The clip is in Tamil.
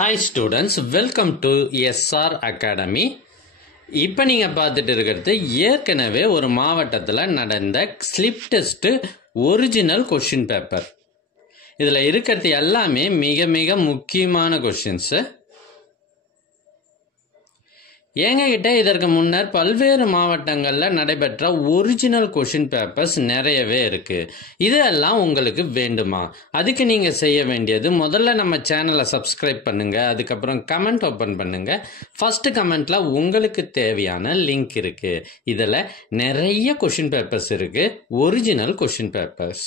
Hi students, welcome to SR Academy. இப்போ நீங்கள் பார்த்துட்டு இருக்கிறது ஏற்கனவே ஒரு மாவட்டத்தில் நடந்த slip test original question paper. இதில் இருக்கிறது எல்லாமே மிக மிக முக்கியமான கொஷின்ஸு. எங்ககிட்ட இதற்கு முன்னர் பல்வேறு மாவட்டங்களில் நடைபெற்ற ஒரிஜினல் கொஷின் பேப்பர்ஸ் நிறையவே இருக்குது. இதெல்லாம் உங்களுக்கு வேண்டுமா? அதுக்கு நீங்கள் செய்ய வேண்டியது முதல்ல நம்ம சேனலை சப்ஸ்கிரைப் பண்ணுங்கள், அதுக்கப்புறம் கமெண்ட் ஓப்பன் பண்ணுங்கள். ஃபஸ்ட்டு கமெண்ட்டில் உங்களுக்கு தேவையான லிங்க் இருக்குது. இதில் நிறைய கொஷின் பேப்பர்ஸ் இருக்குது, ஒரிஜினல் கொஷின் பேப்பர்ஸ்.